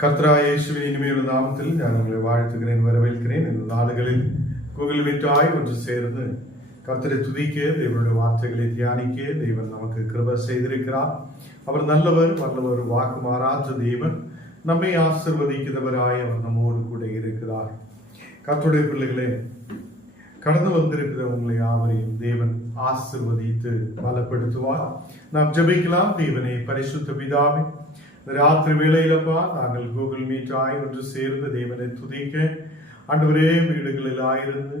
கர்த்தராகிய இயேசுவின் இனிமையுள்ள நாமத்தில் நான் உங்களை வாழ்த்துகிறேன், வரவேற்கிறேன். இந்த நாடுகளில் கோவில் வீட்டாய் ஒன்று சேர்ந்து கர்த்தரை துதிக்க, தேவனுடைய வார்த்தைகளை தியானிக்க தேவன் நமக்கு கிருபை செய்திருக்கிறார். அவர் நல்லவர், வல்லவர், வாக்கு மாறாத தேவன், நம்மை ஆசீர்வதிக்கிறவராய் அவர் நம்மோடு கூட இருக்கிறார். கர்த்தருடைய பிள்ளைகளே, கடந்து வந்திருக்கிற உங்களை யாவரையும் தேவன் ஆசீர்வதித்து பலப்படுத்துவார். நாம் ஜெபிக்கலாம். தேவனே, பரிசுத்த பிதாவே, ராத்திரி வேளையிலப்பா நாங்கள் கூகுள் மீட்டாய் ஒன்று சேர்ந்து தேவனை துதிக்க, ஆண்டவரே வீடுகளில் ஆயிருந்து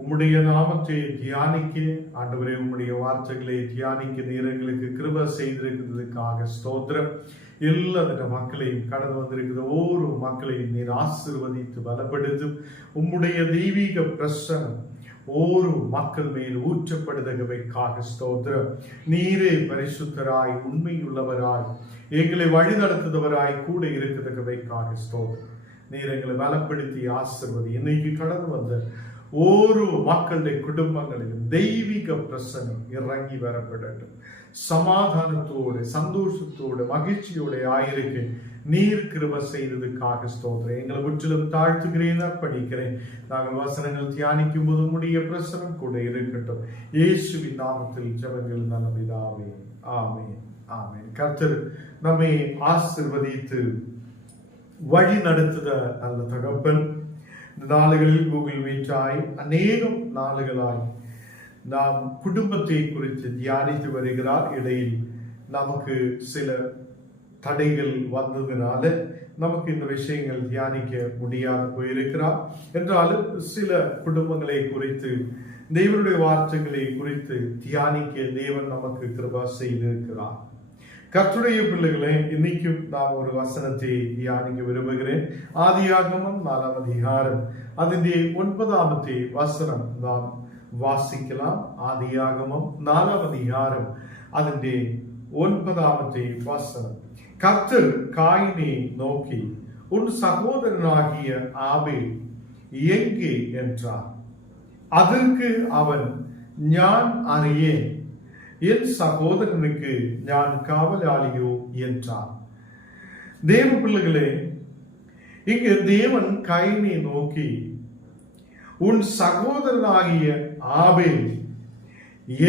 உம்முடைய நாமத்தை தியானிக்க, ஆண்டவரே உம்முடைய வார்த்தைகளை தியானிக்க நேரங்களுக்கு கிருபை செய்திருக்கிறதுக்காக ஸ்தோத்திரம். எல்லா மக்களையும் கடந்து வந்திருக்கிற ஒவ்வொரு மக்களையும் நீர் ஆசீர்வதித்து பலப்படுத்தும். உம்முடைய தெய்வீக பிரசனம் ஒவ்வொரு மக்கள் மேல் ஊற்றப்படுதவைக்காக ஸ்தோத்திரம். நீரே பரிசுத்தராய், உண்மையுள்ளவராய், எங்களை வழிநடத்துவராய் கூட இருக்கிறவைக்காக ஸ்தோத்திரம். நீர் எங்களை பலப்படுத்தி ஆசீர்வதி. இன்னைக்கு கடந்து வந்த ஒரு மக்களுடைய குடும்பங்களிலும் தெய்வீக பிரசனம் இறங்கி வரப்படட்டும். சமாதானத்தோடு, சந்தோஷத்தோடு, மகிழ்ச்சியோடு ஆயிருக்கு நீர் கிருபை செய்ததுக்காக ஸ்தோத்திரம். எங்களை முற்றிலும் தாழ்த்துகிறேன், அர்ப்பணிக்கிறேன். நாங்கள் வசனங்கள் தியானிக்கும் போது உம்முடைய பிரசனம் கூட இருக்கட்டும். இயேசுவின் நாமத்தில் ஜெபங்கள் நல்ல பிதாவே, ஆமென், ஆமென். கர்த்தர் நம்மை ஆசீர்வதித்து வழி நடத்துத நல்ல தகப்பன். இந்த நாளுகளில் கூகுள் மீட்டாய் அநேகம் நாளுகளாய் நாம் குடும்பத்தை குறித்து தியானித்து வருகிறார். இடையில் நமக்கு சில தடைகள் வந்ததுனால நமக்கு இந்த விஷயங்கள் தியானிக்க முடியாது போயிருக்கிறார். என்றாலும் சில குடும்பங்களை குறித்து, தேவனுடைய வார்த்தைகளை குறித்து தியானிக்க தேவன் நமக்கு கிருபை செய்திருக்கிறார். கர்த்தருடைய பிள்ளைகளே, இன்னைக்கும் நான் ஒரு வசனத்தை தியானிக்க விரும்புகிறேன். ஆதியாகமம் 4ஆம் அதிகாரம் அதிலே 9ஆம் வசனம் நாம் வாசிக்கலாம். ஆதியாகமம் 4ஆம் அதிகாரம் அதிலே 9ஆம் வசனம். கர்த்தர் காயினை நோக்கி, உன் சகோதரனாகிய ஆபேல் எங்கே என்றார். அதற்கு அவன், ஞான் அறியேன், என் சகோதரனுக்கு ஞான் காவலாளியோ என்றார். தேவ பிள்ளைகளே, இங்கு தேவன் காயினை நோக்கி, உன் சகோதரனாகிய ஆபேல்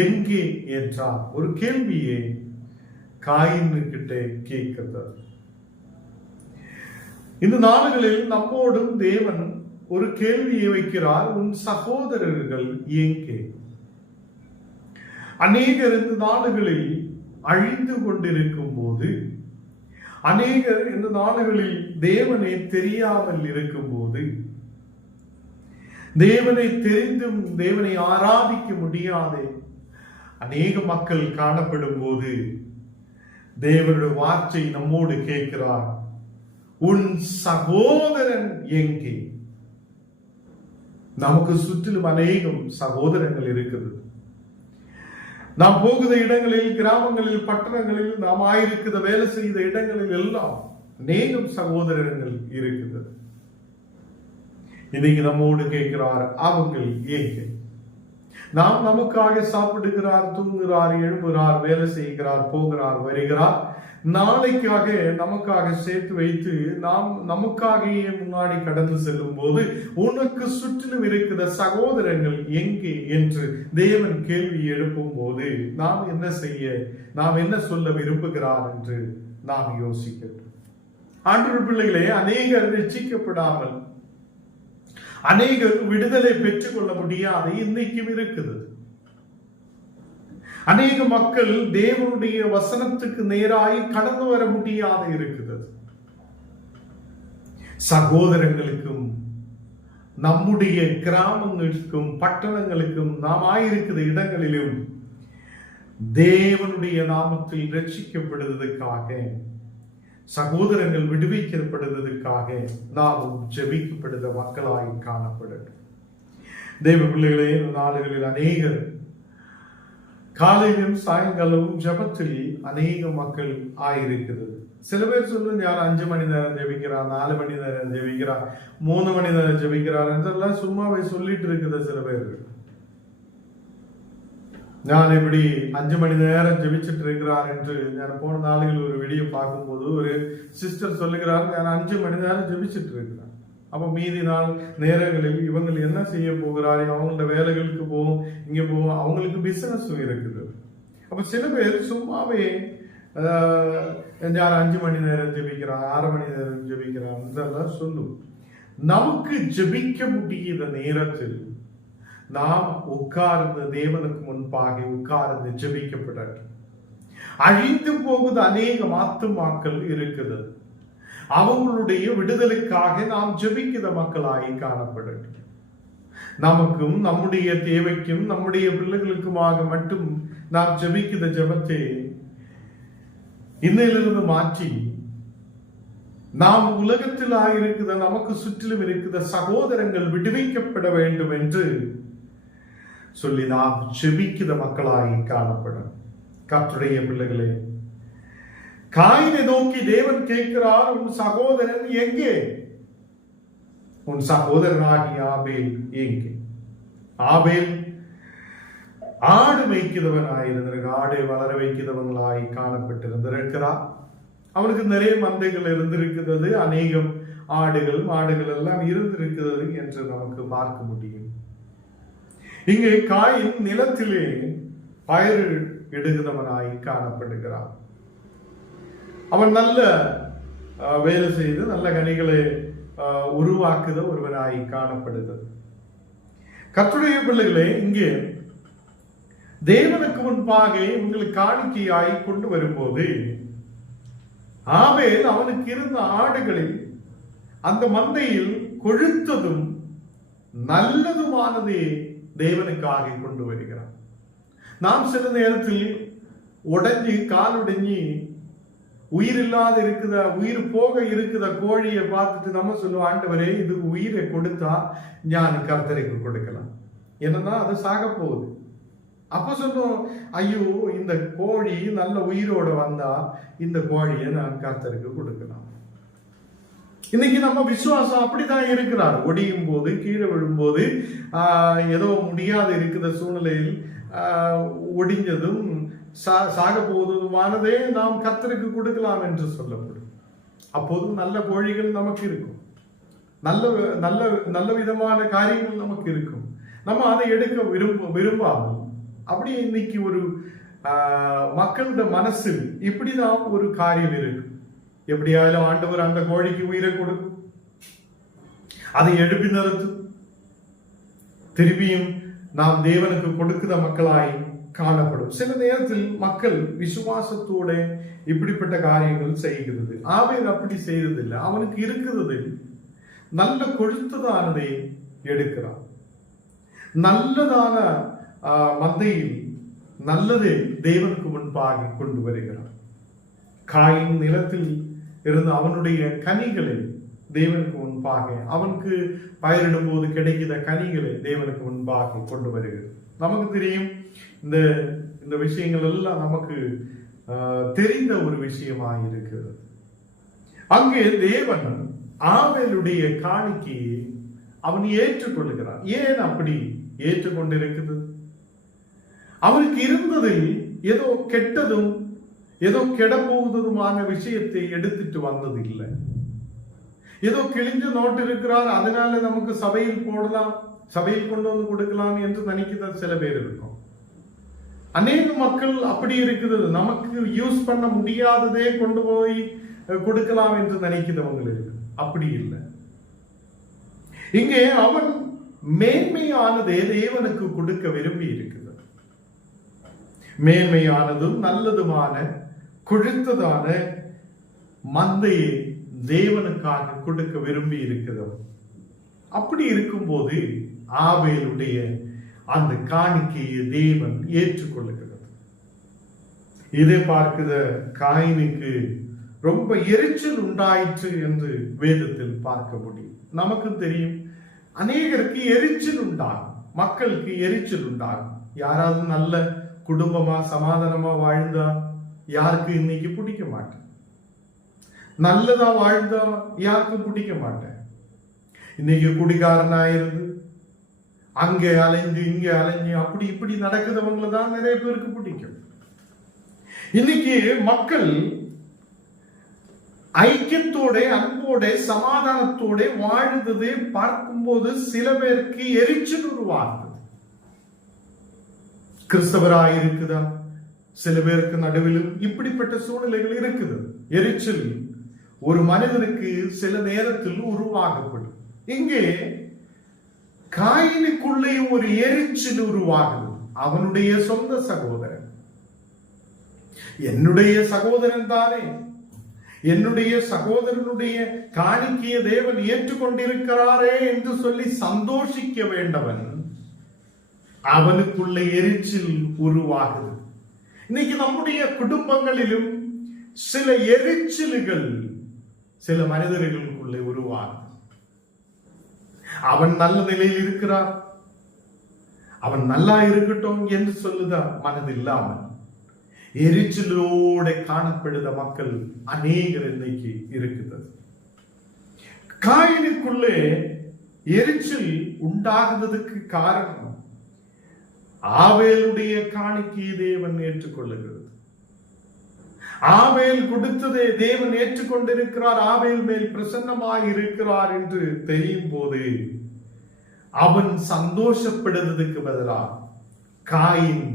எங்கே என்றார். ஒரு கேள்வியை காயின்கிட்ட கேட்கிறது. இந்த நாடுகளில் நம்மோடும் தேவன் ஒரு கேள்வியை வைக்கிறார். உன் சகோதரர்கள் எங்கே? அநேகர் இந்த நாடுகளில் அழிந்து கொண்டிருக்கும் போது, அநேகர் இந்த நாடுகளில் தேவனை தெரியாமல் இருக்கும் போது, தேவனை தெரிந்தும் தேவனை ஆராதிக்க முடியாத அநேக மக்கள் காணப்படும் போது தேவனுடைய வார்த்தை நம்மோடு கேட்கிறார், உன் சகோதரன் எங்கே? நமக்கு சுற்றிலும் அநேகம் சகோதரங்கள் இருக்குது. நாம் போகிற இடங்களில், கிராமங்களில், பட்டணங்களில், நாம் ஆயிருக்கிற வேலை செய்த இடங்களில் எல்லாம் அநேகம் சகோதரர்கள் இருக்குது. இன்னைக்கு நம்மோடு கேட்கிறார், அவங்கள் ஏங்க? நாம் நமக்காக சாப்பிடுகிறார், தூங்குகிறார், எழும்புகிறார், வேலை செய்கிறார், போகிறார், வருகிறார். நாளைக்காக நமக்காக சேர்த்து வைத்து நாம் நமக்காகவே முன்னாடி கடந்து செல்லும் போது உனக்கு சுற்றிலும் இருக்கிற சகோதரங்கள் எங்கே என்று தேவன் கேள்வி எழுப்பும் போது நாம் என்ன செய்ய, நாம் என்ன சொல்ல விரும்புகிறார் என்று நாம் யோசிக்கட்டும். ஆண்டவர் பிள்ளைகளே, அநேகர் ரட்சிக்கப்படாமல், அநேகர் விடுதலை பெற்றுக் கொள்ள முடியாது இன்னைக்கும் இருக்குது. அநேக மக்கள் தேவனுடைய வசனத்துக்கு நேராய் கடந்து வர முடியாது இருக்கிறது. சகோதரங்களுக்கும், நம்முடைய கிராமங்களுக்கும், பட்டணங்களுக்கும், நாம் ஆயிருக்கிற இடங்களிலும் தேவனுடைய நாமத்தில் ரட்சிக்கப்படுவதற்காக, சகோதரங்கள் விடுவிக்கப்படுவதற்காக நாம் ஜெபிக்கப்படுகிற மக்களாய் காணப்படட்டும். தேவ பிள்ளைகளே, நாடுகளில் அநேகர் காலையிலும் சாயங்காலமும் ஜபத்தில் அநேக மக்கள் ஆயிருக்கிறது. சில பேர் சொல்லுங்க, யார் 5 மணி நேரம் ஜெபிக்கிறார், 4 மணி நேரம் ஜெபிக்கிறார், 3 மணி நேரம் ஜெபிக்கிறார் என்றெல்லாம் சும்மாவே சொல்லிட்டு இருக்குது சில பேர். நான் இப்படி 5 மணி நேரம் ஜெபிச்சுட்டு இருக்கிறார் என்று நான் போன நாளுகள் ஒரு வீடியோ பார்க்கும்போது ஒரு சிஸ்டர் சொல்லுகிறார், நான் 5 மணி நேரம் ஜெபிச்சுட்டு இருக்கிறேன். அப்ப மீதி நாள் நேரங்களில் இவங்க என்ன செய்ய போகிறாரு, அவங்களோட வேலைகளுக்கு போகும், இங்க போகும், அவங்களுக்கு பிசினஸும் இருக்குது. அப்ப சில பேர் சும்மாவே ഞാൻ 5 மணி நேரம் ஜெபிக்கிறான், 6 மணி நேரம் ஜெபிக்கிறான் இதெல்லாம் சொல்லும். நமக்கு ஜெபிக்க முடிகிற நேரத்தில் நாம் உட்கார்ந்து தேவனுக்கு முன்பாக உட்கார்ந்து ஜெபிக்கப்படட்டும். அழிந்து போகுது அநேக ஆத்துமாக்கள் இருக்குது. அவங்களுடைய விடுதலைக்காக நாம் ஜெபிக்கிற மக்களாய் காணப்படட்டும். நமக்கும் நம்முடைய தேவைக்கும் நம்முடைய பிள்ளைகளுக்குமாக மட்டும் நாம் ஜெபிக்கிற ஜெபத்தை இன்னிலிருந்து மாற்றி நாம் உலகத்தில் இருக்கிற நமக்கு சுற்றிலும் இருக்கிற சகோதரங்கள் விடுவிக்கப்பட வேண்டும் என்று சொல்லி நாம் ஜெபிக்கிற மக்களாய் காணப்படும். கர்த்தருடைய பிள்ளைகளே, காயினை நோக்கி தேவன் கேட்கிறார், உன் சகோதரன் எங்கே? உன் சகோதரனாகிய ஆபேல் எங்கே? ஆபேல் ஆடு மேய்க்கிறவனாயிருந்திருக்க, ஆடு வளர வைக்கிறவங்களாய் காணப்பட்டிருந்திருக்கிறார். அவனுக்கு நிறைய மந்தைகள் இருந்திருக்கிறது, அநேகம் ஆடுகள் மாடுகள் எல்லாம் இருந்திருக்கிறது என்று நமக்கு பார்க்க முடியும். இங்கே காயின் நிலத்திலே பயிர் இடுகிறவனாய் காணப்படுகிறான். அவன் நல்ல வேலை செய்து நல்ல கனிகளை உருவாக்குத ஒருவனாய் காணப்படுகிறது. கர்த்தருடைய பிள்ளைகளே, இங்கே தேவனுக்கு முன்பாக உங்களுக்கு காணிக்கையாய் கொண்டு வரும்போது ஆபேல் அவனுக்கு இருந்த ஆடுகளில் அந்த மந்தையில் கொழுத்ததும் நல்லதுமானதே தேவனுக்காக கொண்டு வருகிறான். நாம் சில நேரத்தில் உடைஞ்சி கால் உடைஞ்சி உயிர் இல்லாத இருக்குத, உயிர் போக இருக்குத கோழியை பார்த்துட்டு நம்ம சொல்லுவோம், ஆண்டவரே இது உயிரை கொடுத்தா ஞான கர்த்தருக்கு கொடுக்கலாம், என்னன்னா அது சாக போகுது. அப்ப சொல்லுவோம், ஐயோ இந்த கோழி நல்ல உயிரோட வந்தா இந்த கோழியை நான் கர்த்தருக்கு கொடுக்கலாம். இன்னைக்கு நம்ம விசுவாசம் அப்படிதான் இருக்கிறார். ஒடியும் போது கீழே விழும்போது ஏதோ முடியாத இருக்கிற சூழ்நிலையில் ஒடிஞ்சதும் சாக போவதுமானதே நாம் கர்த்தருக்கு கொடுக்கலாம் என்று சொல்லப்படும். அப்போதும் நல்ல கோழிகள் நமக்கு இருக்கும், நல்ல நல்ல நல்ல விதமான காரியங்கள் நமக்கு இருக்கும். நம்ம அதை எடுக்க விரும்பாமல் அப்படியே இன்னைக்கு ஒரு மக்களோட மனசில் இப்படிதான் ஒரு காரியம் இருக்கு. எப்படியாலும் ஆண்டவர் அந்த கோழிக்கு உயிரை கொடுக்கும், அதை எழுப்பி நிறுத்தும், திருப்பியும் நாம் தேவனுக்கு கொடுக்கிற மக்களாய் காணப்படும். சில நேரத்தில் மக்கள் விசுவாசத்தோட இப்படிப்பட்ட காரியங்கள் செய்கிறது. ஆபேல் அப்படி செய்ததில்லை. அவனுக்கு இருக்கிறது நல்ல கொழுத்ததானதை எடுக்கிறான். நல்லதான மந்தையில் நல்லதை தேவனுக்கு முன்பாக கொண்டு வருகிறான். காயின் நிலத்தில் இருந்து அவனுடைய கனிகளை தேவனுக்கு முன்பாக, அவனுக்கு பயிரிடும் போது கிடைக்கிற கனிகளை தேவனுக்கு முன்பாக கொண்டு வருகிறது. நமக்கு தெரியும், இந்த இந்த விஷயங்கள் எல்லாம் நமக்கு தெரிந்த ஒரு விஷயமாக இருக்கிறது. அங்கே தேவன் ஆபேலுடைய காணிக்கையை அவன் ஏற்றுக்கொள்கிறான். ஏன் அப்படி ஏற்றுக்கொண்டிருக்கிறது? அவனுக்கு இருந்ததில் ஏதோ கெட்டதும் ஏதோ கெடப்போவதுமான விஷயத்தை எடுத்துட்டு வந்தது இல்லை. ஏதோ கிழிஞ்ச நோட்டு இருக்கிறார், அதனால நமக்கு சபையில் போடலாம், சபையில் கொண்டு வந்து கொடுக்கலாம் என்று நினைக்கிற சில பேர் இருக்கும். அநேக மக்கள் அப்படி இருக்குது, நமக்கு யூஸ் பண்ண முடியாததே கொண்டு போய் கொடுக்கலாம் என்று நினைக்கிறவங்க இருக்கு. அப்படி இல்லை. இங்கே அவன் மேன்மையானதே தேவனுக்கு கொடுக்க விரும்பி இருக்கிறது. மேன்மையானதும் நல்லதுமான கொழுத்ததான மந்தையை தேவனுக்காக கொடுக்க விரும்பி இருக்கிறது. அப்படி இருக்கும்போது ஆபேலுடைய அந்த காணிக்கையை தேவன் ஏற்றுக்கொள்ளுகிறது. இதை பார்க்கிற காயினுக்கு ரொம்ப எரிச்சல் உண்டாயிற்று என்று வேதத்தில் பார்க்க முடியும். நமக்கு தெரியும், அநேகருக்கு எரிச்சல் உண்டாகும், மக்களுக்கு எரிச்சல் உண்டாகும். யாராவது நல்ல குடும்பமா சமாதானமா வாழ்ந்தா யாருக்கு இன்னைக்கு பிடிக்க மாட்டேன், நல்லதா வாழ்ந்தா யாருக்கும் பிடிக்க மாட்டேன். இன்னைக்கு குடிகாரனாயிருந்து அங்கே அலைஞ்சு இங்கே அலைஞ்சு அப்படி இப்படி நடக்கிறவங்களை தான் நிறைய பேருக்கு பிடிக்கும். இன்னைக்கு மக்கள் ஐக்கியத்தோட, அன்போட, சமாதானத்தோட வாழ்ந்ததை பார்க்கும்போது சில பேருக்கு எரிச்சல் உருவாகுது. கிறிஸ்தவராய் இருக்குதா சில பேருக்கு நடுவிலும் இப்படிப்பட்ட சூழ்நிலைகள் இருக்குது. எரிச்சல் ஒரு மனிதனுக்கு சில நேரத்தில் உருவாகப்படும். இங்கே காயினுக்குள்ளே ஒரு எரிச்சல் உருவாகுது. அவனுடைய சொந்த சகோதரன், என்னுடைய சகோதரன் தானே, என்னுடைய சகோதரனுடைய காணிக்கைய தேவன் ஏற்றுக்கொண்டிருக்கிறாரே என்று சொல்லி சந்தோஷிக்க வேண்டவன், அவனுக்குள்ள எரிச்சல் உருவாகுது. இன்னைக்கு நம்முடைய குடும்பங்களிலும் சில எரிச்சல்கள் சில மனிதர்களுக்குள்ளே உருவாகுது. அவன் நல்ல நிலையில் இருக்கிறார், அவன் நல்லா இருக்கட்டும் என்று சொல்லுதா மனதில்லாமல் எரிச்சலோட காணப்படுத மக்கள் அநேகர் இன்னைக்கு இருக்குது. காயினுக்குள்ளே எரிச்சல் உண்டாகுவதற்கு காரணம் ஆவேலுடைய காணிக்கையை தேவன் ஏற்றுக்கொள்ளுகிறது. ஆவேல் கொடுத்ததை தேவன் ஏற்றுக்கொண்டிருக்கிறார், ஆவேல் மேல் பிரசன்னமாய் இருக்கிறார் என்று தெரியும் போது அவன் சந்தோஷப்படுவதற்கு பதிலாக காயின்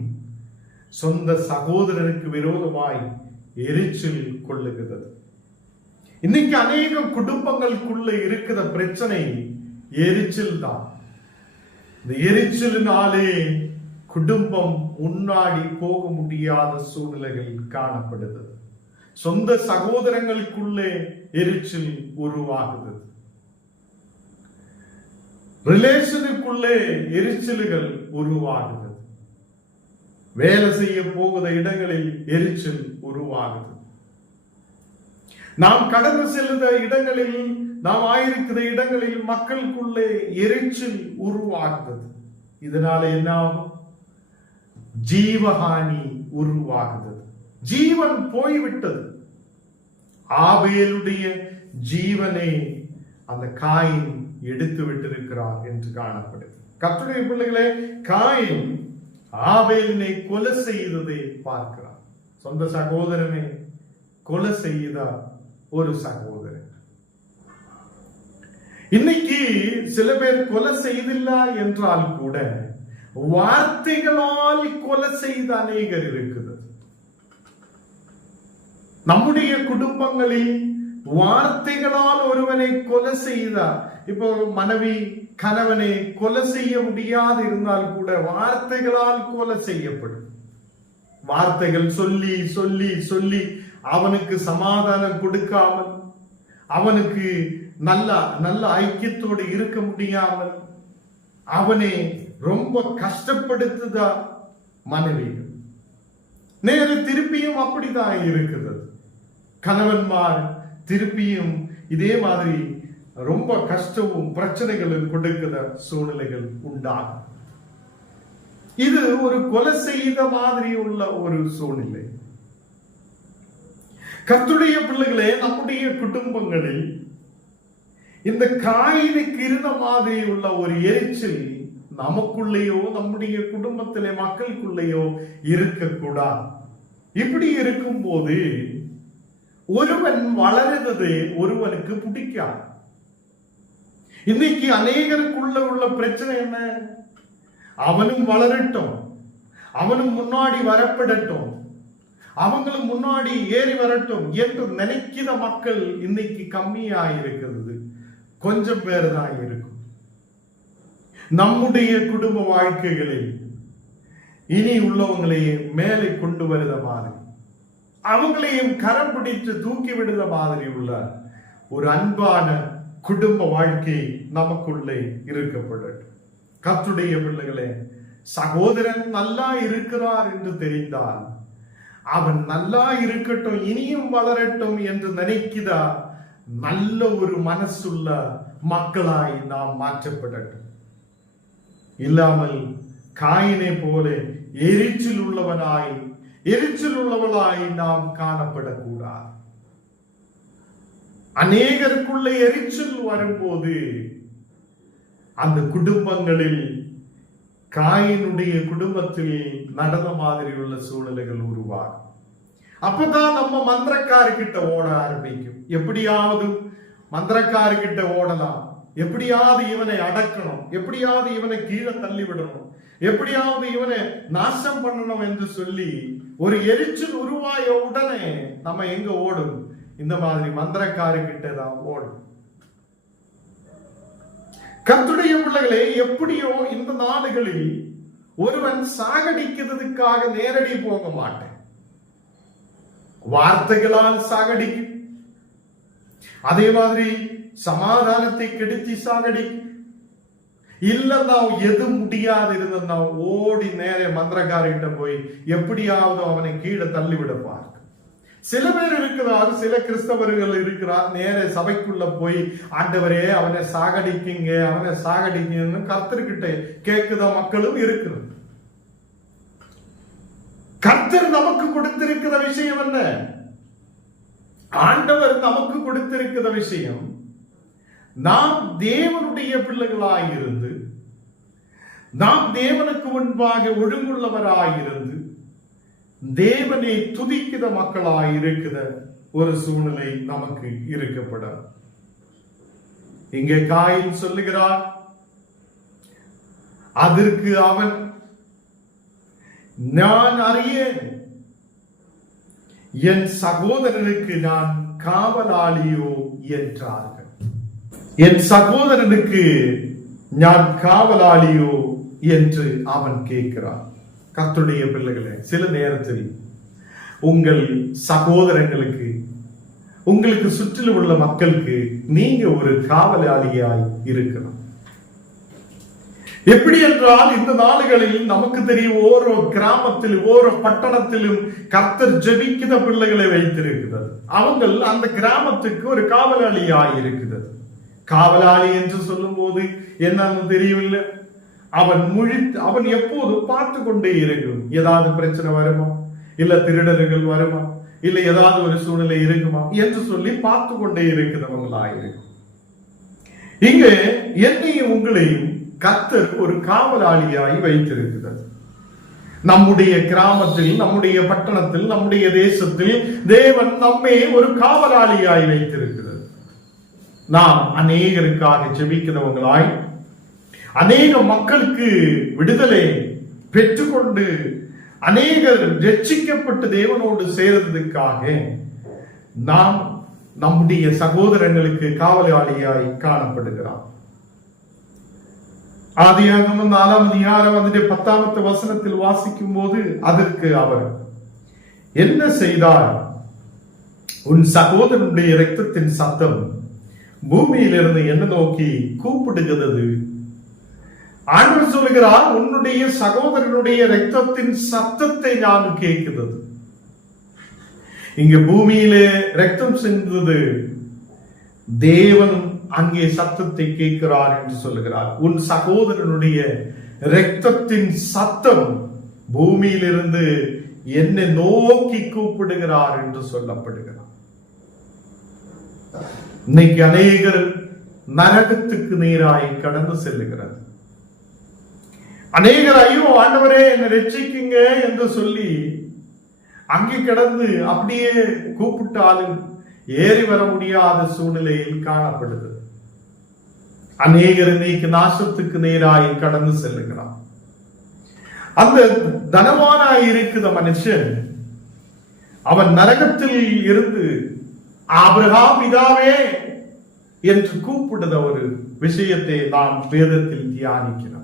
சொந்த சகோதரனுக்கு விரோதமாய் எரிச்சல் கொள்ளுகிறது. இன்னைக்கு அநேக குடும்பங்களுக்குள்ள இருக்கிற பிரச்சனை எரிச்சல் தான். இந்த எரிச்சலினாலே குடும்பம் முன்னாடி போக முடியாத சூழ்நிலைகள் காணப்படுது. சொந்த சகோதரங்களுக்குள்ளே எரிச்சல் உருவாகுது. ரிலேஷனுக்குள்ளே எரிச்சல்கள் உருவாகுது. வேலை செய்ய போகிற இடங்களில் எரிச்சல் உருவாகுது. நாம் கடந்து செல்லுத இடங்களில், நாம் ஆயிருக்கிற இடங்களில் மக்களுக்குள்ளே எரிச்சல் உருவாகுது. இதனால என்ன ஆகும்? ஜீவஹானி உருவாகுது. ஜீவன் போய்விட்டது. ஆபேலுடைய ஜீவனை அந்த காயின் எடுத்து விட்டிருக்கிறார் என்று காணப்படுது. கர்த்தருடைய பிள்ளைகளே, காயின் ஆபேலினை கொலை செய்ததை பார்க்கிறார். சொந்த சகோதரனை கொலை செய்த ஒரு சகோதரன். இன்னைக்கு சில பேர் கொலை செய்தில்லை என்றால் கூட வார்த்தைகளால் கொலை செய்த அநேகர் இருக்குது. நம்முடைய குடும்பங்களில் வார்த்தைகளால் ஒருவனை கொலை செய்தார். இப்போ மனைவி கணவனை கொலை செய்ய முடியாது இருந்தால் கூட வார்த்தைகளால் கொலை செய்யப்படும். வார்த்தைகள் சொல்லி சொல்லி சொல்லி அவனுக்கு சமாதானம் கொடுக்காமல், அவனுக்கு நல்ல நல்ல ஐக்கியத்தோடு இருக்க முடியாமல் அவனை ரொம்ப கஷ்டப்படுத்துதா மனைவி. நேர திருப்பியும் அப்படிதான் இருக்கிறது. கணவன்மார் திருப்பியும் இதே மாதிரி ரொம்ப கஷ்டமும் பிரச்சனைகளும் கொடுக்கிற சூழ்நிலைகள் உண்டாகும். இது ஒரு கொலை செய்த மாதிரி உள்ள ஒரு சூழ்நிலை. கர்த்தருடைய பிள்ளைகளே, நம்முடைய குடும்பங்களில் இந்த காயினுக்கு இருந்த மாதிரி உள்ள ஒரு எரிச்சல் நமக்குள்ளேயோ நம்முடைய குடும்பத்திலே மக்களுக்குள்ளேயோ இருக்கக்கூடாது. இப்படி இருக்கும் போது ஒருவன் வளருவது ஒருவனுக்கு பிடிக்காது. இன்னைக்கு அநேகருக்குள்ள உள்ள பிரச்சனை என்ன? அவனும் வளரட்டும், அவனும் முன்னாடி வரப்படட்டும், அவங்களும் முன்னாடி ஏறி வரட்டும் என்று நினைக்கிற மக்கள் இன்னைக்கு கம்மியா இருக்கிறது. கொஞ்சம் பேர் தான் இருக்கும். நம்முடைய குடும்ப வாழ்க்கைகளில் இனி உள்ளவங்களையே மேலே கொண்டு வருத மாதிரி, அவங்களையும் கரம் பிடித்து தூக்கி விடுத மாதிரி உள்ள ஒரு அன்பான குடும்ப வாழ்க்கை நமக்குள்ளே இருக்கப்படட்டும். கர்த்தருடைய பிள்ளைகளே, சகோதரன் நல்லா இருக்கிறார் என்று தெரிந்தால் அவன் நல்லா இருக்கட்டும், இனியும் வளரட்டும் என்று நினைக்கிறா நல்ல ஒரு மனசுள்ள மக்களாய் நாம் மாற்றப்படட்டும். இல்லாமல் காயினை போல எரிச்சல் உள்ளவளாய் நாம் காணப்படக்கூடாது. அநேகருக்குள்ள எரிச்சல் வரும்போது அந்த குடும்பங்களில் காயினுடைய குடும்பத்தில் நடந்த மாதிரி உள்ள சூழ்நிலைகள் உருவாகும். அப்பதான் நம்ம மந்திரக்காரர்கிட்ட ஓட ஆரம்பிக்கும். எப்படியாவது மந்திரக்காரர்கிட்ட ஓடலாம், எப்படியாவது இவனை அடக்கணும், எப்படியாவது இவனை கீழே தள்ளி விடணும், எப்படியாவது இவனை நாசம் பண்ணணும் என்று சொல்லி ஒரு எரிச்சல் உருவாய உடனே நம்ம எங்க ஓடும்? இந்த மாதிரி மந்திரக்காரர்கிட்ட தான் ஓடும். கர்த்தருடைய பிள்ளைகளே, எப்படியோ இந்த நாடுகளில் ஒருவன் சாகடிக்கிறதுக்காக நேரடி போக மாட்டேன், வார்த்தைகளால் சாகடிக்கும். அதே மாதிரி சமாதானத்தை கெடுத்தி சாகடிக்கும். இல்லன்னா எது முடியாது இருந்தா ஓடி நேர மந்திரக்காரர்கிட்ட போய் எப்படியாவது அவனை கீழே தள்ளிவிட பார்க்க. சில பேர் இருக்கிறார், சில கிறிஸ்தவர்கள் இருக்கிறார், நேர சபைக்குள்ள போய் ஆண்டவரே அவனை சாகடிக்குங்க, அவனை சாகடிக்குன்னு கர்த்தர்கிட்ட கேட்குத மக்களும் இருக்கிறது. கர்த்தர் நமக்கு கொடுத்திருக்கிற விஷயம் என்ன? ஆண்டவர் நமக்கு கொடுத்திருக்கிற விஷயம், நாம் தேவனுடைய பிள்ளைகளாயிருந்து, நாம் தேவனுக்கு முன்பாக ஒழுங்குள்ளவராயிருந்து தேவனை துதிக்கிற மக்களாயிருக்கிற ஒரு சூழ்நிலை நமக்கு இருக்கப்படும். இங்கே காயின் சொல்லுகிறார், அதற்கு அவன், நான் அறியேன், என் சகோதரனுக்கு நான் காவலாளியோ என்றார்கள். என் சகோதரனுக்கு நான் காவலாளியோ என்று அவன் கேட்கிறான். கர்த்தருடைய பிள்ளைகளே, சில நேரத்தில் உங்கள் சகோதரங்களுக்கு, உங்களுக்கு சுற்றிலும் உள்ள மக்களுக்கு நீங்க ஒரு காவலாளியாய் இருக்கலாம். எப்படி என்றால், இந்த நாடுகளில் நமக்கு தெரியும், ஓரோ கிராமத்திலும் ஓரோ பட்டணத்திலும் கர்த்தர் ஜெபிக்கிற பிள்ளைகளை வைத்திருக்கிறது. அவங்கள் அந்த கிராமத்துக்கு ஒரு காவலாளியாய் இருக்கிறது. காவலாளி என்று சொல்லும் போது என்னன்னு தெரியவில்லை, அவன் எப்போது பார்த்து கொண்டே இருக்கும். ஏதாவது பிரச்சனை வருமா, இல்ல திருடர்கள் வருமா, இல்ல ஏதாவது ஒரு சூழ்நிலை இருக்குமா என்று சொல்லி பார்த்து கொண்டே இருக்கிறவங்களாயிருக்கும். இங்கு என்னையும் உங்களையும் கர்த்தர் ஒரு காவலாளியாய் வைத்திருக்கிறது. நம்முடைய கிராமத்தில், நம்முடைய பட்டணத்தில், நம்முடைய தேசத்தில் தேவன் நம்மை ஒரு காவலாளியாய் வைத்திருக்கிறது. நாம் அநேகருக்காக ஜெபிக்கிறவங்களாய், அநேக மக்களுக்கு விடுதலை பெற்றுக்கொண்டு அநேகர் ரட்சிக்கப்பட்டு தேவனோடு சேர்ந்ததுக்காக நாம் நம்முடைய சகோதரங்களுக்கு காவலாளியாய் காணப்படுகிறார். ஆதியாகமம் 4ஆம் அதிகாரம் 10ஆவது வசனத்தில் வாசிக்கும் போது அதற்கு அவர் என்ன செய்தார்? உன் சகோதரனுடைய இரத்தத்தின் சத்தம் பூமியிலிருந்து என்ன நோக்கி கூப்பிடுகிறது. ஆண்டவர் சொல்கிறார், உன்னுடைய சகோதரனுடைய இரத்தத்தின் சத்தத்தை நான் கேட்கிறது. இங்க பூமியிலே ரத்தம் சென்றது, தேவன் அங்கே சத்தத்தை கேட்கிறார் என்று சொல்லுகிறார். உன் சகோதரனுடைய இரத்தத்தின் சத்தம் பூமியிலிருந்து என்னை நோக்கி கூப்பிடுகிறார் என்று சொல்லப்படுகிறார். இன்னைக்கு அநேகர் நரகத்துக்கு நேராய் கடந்து செல்லுகிறது. அநேகர் ஐயோ ஆண்டவரே என்னை ரட்சிக்குங்க என்று சொல்லி அங்கே கிடந்து அப்படியே கூப்பிட்டாலும் ஏறி வர முடியாத சூழ்நிலையில் காணப்படுது. அநேகர் இன்னைக்கு நாசத்துக்கு நேராய் கடந்து செல்லுகிறார். அந்த தனவானாய் இருக்கிற மனுஷன் அவன் நரகத்தில் இருந்து ஆபிரகாம் பிதாவே என்று கூப்பிடுத ஒரு விஷயத்தை நாம் வேதத்தில் தியானிக்கிறோம்.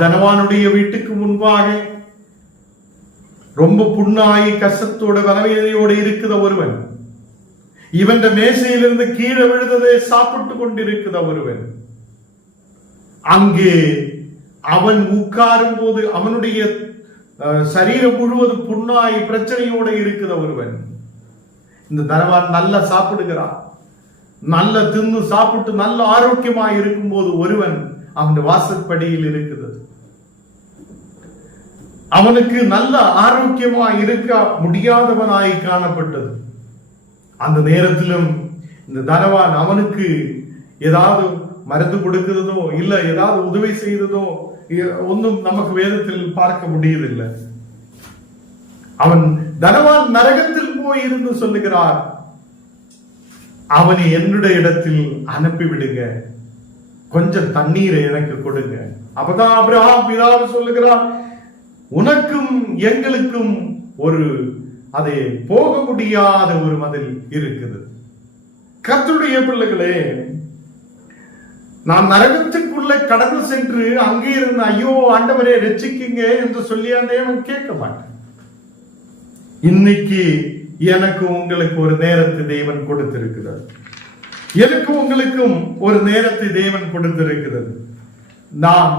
தனவானுடைய வீட்டுக்கு முன்பாக ரொம்ப புண்ணாகி கஷ்டத்தோட வரவேதையோடு இருக்கிற ஒருவன், இவன் மேசையிலிருந்து கீழே விழுந்ததை சாப்பிட்டு கொண்டிருக்கிற ஒருவன், அங்கே அவன் உட்காரும் போது அவனுடைய சரீரம் முழுவதும் புண்ணாய் பிரச்சனையோட இருக்கிற ஒருவன், இந்த தனவான் நல்லா சாப்பிடுகிறான், நல்ல தின்னு சாப்பிட்டு நல்ல ஆரோக்கியமாய் இருக்கும் போது ஒருவன் அவன் வாசற்படியில் இருக்கிறது. அவனுக்கு நல்ல ஆரோக்கியமாய் இருக்க முடியாதவனாய் காணப்பட்டது. அந்த நேரத்திலும் இந்த தனவான் அவனுக்கு ஏதாவது மருந்து கொடுக்கிறதோ இல்ல ஏதாவது உதவி செய்ததோ ஒன்றும் நமக்கு வேதத்தில் பார்க்க முடியதில்லை. அவன் தனவான் நரகத்தில் போய் இருந்து சொல்லுகிறார், அவனை என்னுடைய இடத்தில் அனுப்பிவிடுங்க, கொஞ்சம் தண்ணீரை எனக்கு கொடுங்க. அப்பதான் ஆபிரகாம் பிதாவை சொல்லுகிறார், உனக்கும் எங்களுக்கும் ஒரு அதை போக முடியாத ஒரு மதில் இருக்குது. கர்த்தருடைய பிள்ளைகளே, நான் நரகத்துக்குள்ள கடந்து சென்று அங்கே இருந்து ஐயோ ஆண்டவரே ரட்சிக்குங்க என்று சொல்லி அந்த தேவன் கேட்க மாட்டேன். இன்னைக்கு எனக்கு உங்களுக்கு ஒரு நேரத்தை தேவன் கொடுத்திருக்கிறது. எனக்கு உங்களுக்கும் ஒரு நேரத்தை தேவன் கொடுத்திருக்கிறது. நாம்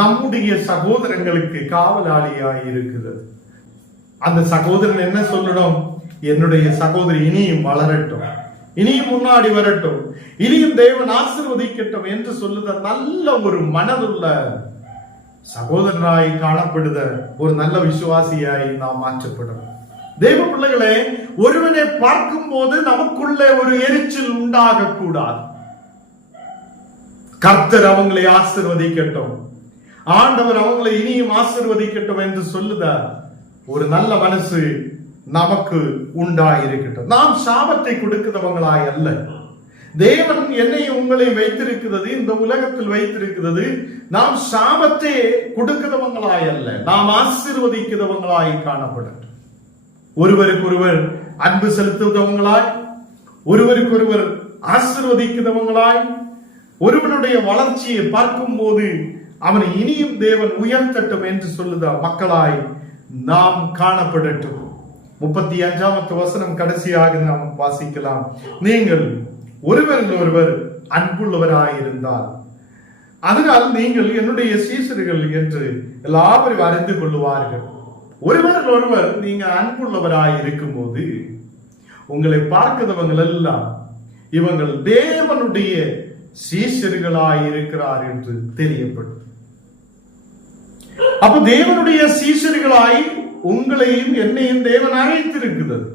நம்முடைய சகோதரங்களுக்கு காவலாளியாய் இருக்கிறது. அந்த சகோதரன் என்ன சொல்லணும்? என்னுடைய சகோதரி இனியும் வளரட்டும், இனியும் முன்னாடி வரட்டும், இனியும் தேவன் ஆசீர்வதிக்கட்டும் என்று சொல்லுத நல்ல ஒரு மனதுள்ள சகோதரனாய் காணப்படுத ஒரு நல்ல விசுவாசியாய் நாம் மாற்றப்படும். தேவ பிள்ளைகளே, ஒருவனை பார்க்கும் போது நமக்குள்ளே ஒரு எரிச்சல் உண்டாக கூடாது. கர்த்தர் அவங்களை ஆசீர்வதிக்கட்டும், ஆண்டவர் அவங்களை இனியும் ஆசீர்வதிக்கட்டும் என்று சொல்லுத ஒரு நல்ல மனசு நமக்கு உண்டாயிருக்கட்டும். நாம் சாபத்தை கொடுக்கிறவங்களாய் அல்ல. தேவன் என்னையும் உங்களையும் வைத்திருக்கிறது, இந்த உலகத்தில் வைத்திருக்கிறது. நாம் சாபத்தை கொடுக்கிறவங்களாய் அல்ல, நாம் ஆசீர்வதிக்கிறவங்களாய் காணப்படும். ஒருவருக்கொருவர் அன்பு செலுத்துவதவங்களாய், ஒருவருக்கொருவர் ஆசீர்வதிக்கிறவங்களாய், ஒருவனுடைய வளர்ச்சியை பார்க்கும் போது அவனை இனியும் தேவன் உயர்த்தட்டும் என்று சொல்லுத மக்களாய் நாம் காணப்படட்டும். 35வது வசனம் கடைசியாக நாம் வாசிக்கலாம். நீங்கள் ஒருவரில் ஒருவர் அன்புள்ளவராயிருந்தால் அதனால் நீங்கள் என்னுடைய சீசர்கள் என்று எல்லாரும் அறிந்து கொள்ளுவார்கள். ஒருவரில் ஒருவர் நீங்க அன்புள்ளவராய் இருக்கும் போது உங்களை பார்க்கிறவங்க எல்லாம் இவங்கள் தேவனுடைய சீஷர்களாய் இருக்கிறார் என்று தெரியப்படும். அப்ப தேவனுடைய சீஷர்களாய் உங்களையும் என்னையும் தேவன் அழைத்திருக்கிறது.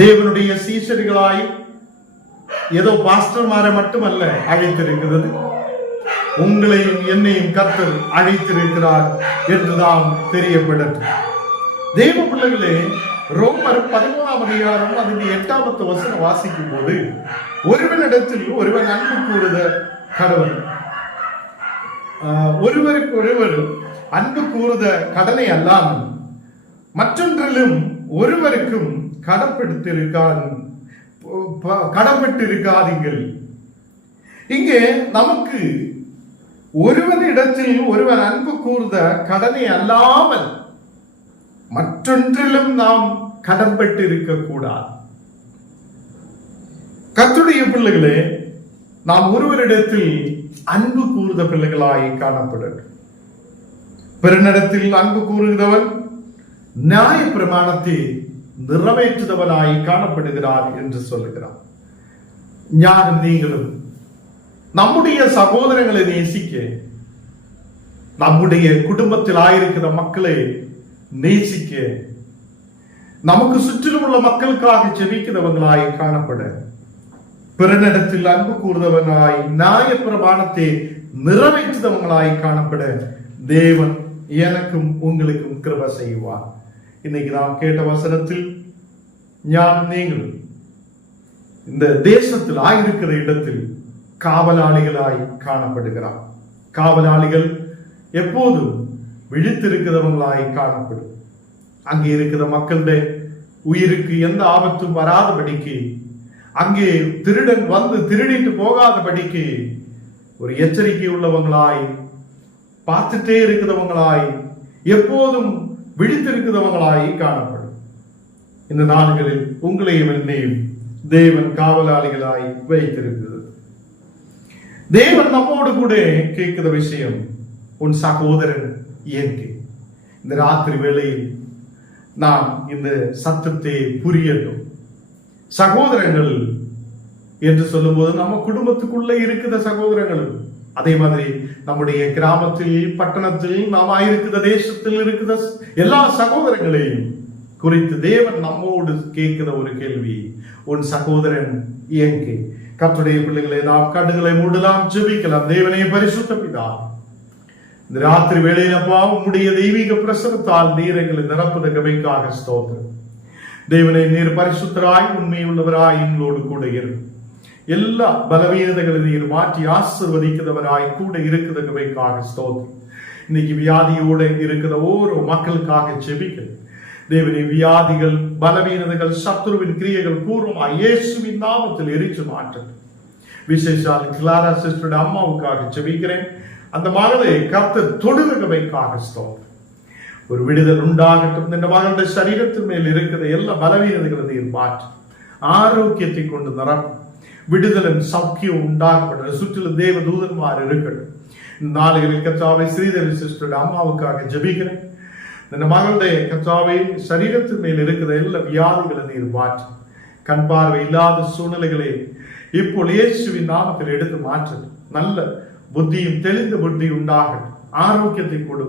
தேவனுடைய சீஷர்களாய் ஏதோ பாஸ்டர்மாரை மட்டுமல்ல அழைத்திருக்கிறது, உங்களையும் என்னையும் கர்த்தர் அழைத்திருக்கிறார் என்றுதான் தெரியப்படும். தேவ பிள்ளைகளே, ரோமர் 11ஆம் அதிகாரம் அதில் 8வது வசனம் வாசிக்கும் போது, ஒருவனிடத்தில் ஒருவன் அன்பு கூறுத கடவுள், ஒருவருக்கு ஒருவர் அன்பு கூறுத கடனை அல்லாமல் மற்றொன்றிலும் ஒருவருக்கும் கடன்பட்டிருக்காதீர்கள். இங்கே நமக்கு ஒருவனிடத்தில் ஒருவன் அன்பு கூறுத கடனை அல்லாமல் மற்றொன்றிலும் நாம் கடன்பட்டு இருக்க கூடாது. கர்த்தருடைய பிள்ளைகளே, நாம் ஒருவரிடத்தில் அன்பு கூறுத பிள்ளைகளாய் காணப்படும். பிறனிடத்தில் அன்பு கூறுகிறவன் நியாய பிரமாணத்தை நிறைவேற்றுதவனாய் காணப்படுகிறார் என்று சொல்லுகிறார். ஞானம் நீங்களும் நம்முடைய சகோதரங்களை நேசிக்க, நம்முடைய குடும்பத்தில் ஆயிருக்கிற மக்களை நேசிக்க, நமக்கு சுற்றிலும் உள்ள மக்களுக்காக ஜெபிக்கிறவங்களாய் காணப்பட, பிறனிடத்தில் அன்பு கூறுதவனாய் நியாய பிரமாணத்தை நிறைவேற்றுதவங்களாய் காணப்பட தேவன் எனக்கும் உங்களுக்கும் கிருபை செய்வார். இன்னைக்கு நாம் கேட்ட வசனத்தில் நீங்கள் இந்த தேசத்தில் ஆயிருக்கிற இடத்தில் காவலாளிகளாய் காணப்படுகிறார். காவலாளிகள் எப்போதும் விழித்திருக்கிறவங்களாய் காணப்படும். அங்கே இருக்கிற மக்களுடைய உயிருக்கு எந்த ஆபத்தும் வராதபடிக்கு, அங்கே திருடன் வந்து திருடிட்டு போகாதபடிக்கு ஒரு எச்சரிக்கை உள்ளவங்களாய், பார்த்துட்டே இருக்கிறவங்களாய், எப்போதும் விழித்திருக்கிறவங்களாய் காணப்படும். இந்த நாடுகளில் உங்களையும் என்னையும் தேவன் காவலாளிகளாய் வைத்திருக்கிறது. தேவன் நம்மோடு கூட கேட்கிற விஷயம், உன் சகோதரன் எங்கே? இந்த ராத்திரி வேளையில் நாம் இந்த சத்தத்தை புரியட்டும். சகோதரங்கள் என்று சொல்லும் போது நம்ம குடும்பத்துக்குள்ள இருக்கிற சகோதரங்கள், அதே மாதிரி நம்முடைய கிராமத்தில், பட்டணத்தில், நாம் ஆயிருக்கிற தேசத்தில் இருக்கிற எல்லா சகோதரங்களையும் குறித்து தேவன் நம்மோடு கேட்கிற ஒரு கேள்வி, உன் சகோதரன் எங்கே? கர்த்தருடைய பிள்ளைகளை நாம் கண்ணுகளை மூடலாம், ஜெபிக்கலாம். தேவனே பரிசுத்த பிதாவே, இந்த ராத்திரி வேளையிலப்பா உம்முடைய தெய்வீக பிரசனத்தால் நீர் எங்களை நிரப்புத கிருபைக்காக ஸ்தோத்திரம். தேவனே, நீர் பரிசுத்தராய் உண்மையுள்ளவராய் எங்களோடு கூட இரு. எல்லா பலவீனங்களை நீர் மாற்றி ஆசீர்வதிக்கிறவராய் கூட இருக்கிற கிருபைக்காக ஸ்தோத்திரம். இன்னைக்கு வியாதியோட இருக்கிற ஒவ்வொரு மக்களுக்காக ஜெபிக்கிறேன். தேவனே, வியாதிகள், பலவீனதைகள், சத்துருவின் கிரியைகள் பூர்வமாய் இயேசுவின் நாமத்தில் எரிச்சு மாற்றட்டும். விசேஷால் கிளாரா சிஸ்டருடைய அம்மாவுக்காக ஜெபிக்கிறேன். அந்த மகளை கர்த்தர் தொடுவகைக்காக ஸ்தோத்திரம். ஒரு விடுதல் உண்டாகட்டும். இந்த மகளுடைய சரீரத்தின் மேல் இருக்கிற எல்லா பலவீனதைகளை நீர் மாற்று, ஆரோக்கியத்தை கொண்டு நிரப்பும். விடுதலும் சௌக்கியம் உண்டாகப்பட்ட சுற்றிலும் தேவ தூதன்மார் இருக்கட்டும். நாளைகளில் கர்த்தாவே ஸ்ரீதேவி சிஸ்டருடைய அம்மாவுக்காக ஜெபிக்கிறேன். இந்த மகளுடைய கர்த்தாவே சரீரத்தின் மேல் இருக்கிற எல்லா வியாதிகளை நீர் மாற்று. கண் பார்வை இல்லாத சூழ்நிலைகளை இப்போ இயேசுவின் நாமத்தில் எடுத்து மாற்றட்டும். நல்ல புத்தியும் தெளிந்த புத்தி உண்டாகட்டும். ஆரோக்கியத்தை கொடு,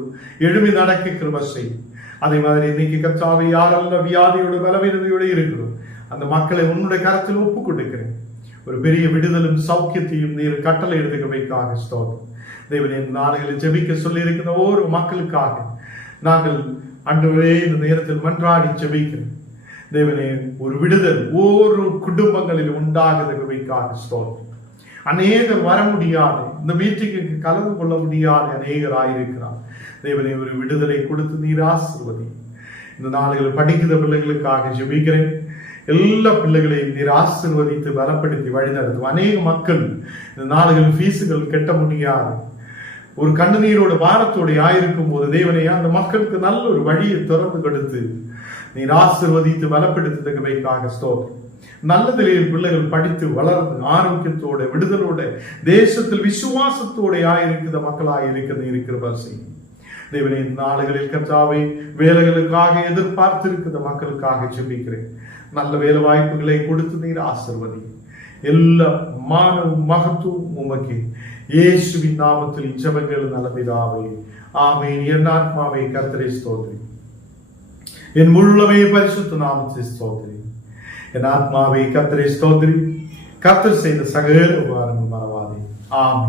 எழுமி நடக்க கிருபை செய்யும். அதே மாதிரி இன்னைக்கு கர்த்தாவே யாரெல்லாம் வியாதியோட பலவீனதையோடு இருக்கிறோம், அந்த மக்களை உன்னுடைய கரத்தில் ஒப்புக் கொடுக்கிறேன். ஒரு பெரிய விடுதலும் சௌக்கியத்தையும் நீர் கட்டளை எடுத்துக்கவைக்காக ஸ்தோத்திரம். தேவனே, நாடுகளில் ஜெபிக்க சொல்லி இருக்கிற ஒவ்வொரு மக்களுக்காக நாங்கள் ஆண்டவரே இந்த நேரத்தில் மன்றாடி ஜெபிக்கிறோம். தேவனே, ஒரு விடுதல் ஒவ்வொரு குடும்பங்களில் உண்டாகுதவைக்காக ஸ்தோத்திரம். அநேகர் வர முடியாது, இந்த மீட்டிங்கு கலந்து கொள்ள முடியாது அநேகராயிருக்கிறார். தேவனே, ஒரு விடுதலை கொடுத்து நீர் ஆசீர்வதி. இந்த நாடுகளில் படிக்கிற பிள்ளைகளுக்காக ஜெபிக்கிறேன். எல்லா பிள்ளைகளையும் நீர் ஆசீர்வதித்து பலப்படுத்தி வழிநடத்தும். அநேக மக்கள் இந்த நாடுகளில் ஃபீஸுகள் கட்ட முடியாது, ஒரு கண்ணீரோட வாரத்தோடு ஆயிருக்கும் போது தேவனே, அந்த மக்களுக்கு நல்ல ஒரு வழியை திறந்து கொடுத்து நீர் ஆசீர்வதித்து பலப்படுத்துவதற்காக ஸ்தோத்திரம். நல்லதிலே பிள்ளைகள் படித்து வளர்ந்து ஆரோக்கியத்தோட விடுதலோட தேசத்தில் விசுவாசத்தோட ஆயிருக்கிற மக்களாயிருக்கிற வரிசை தேவனே, நாடுகளில் கர்த்தாவே வேலைகளுக்காக எதிர்பார்த்திருக்கிற மக்களுக்காக ஜெபிக்கிறேன். நல்ல வேலை வாய்ப்புகளை கொடுத்து நீர் ஆசீர்வதி. எல்லா மானமும் மகத்துவம் உமக்கு இயேசுவின் நாமத்தில் ஜெபங்கள் நல்ல பிதாவே, ஆமென். என் ஆத்மாவே கர்த்தரை ஸ்தோத்திரி, என் முழுமே பரிசுத்த நாமத்தை ஸ்தோத்திரி. என் ஆத்மாவை கர்த்தரை ஸ்தோத்திரி, கர்த்தர் செய்த சகல உபகாரங்கள் மறவாதே. ஆமென்.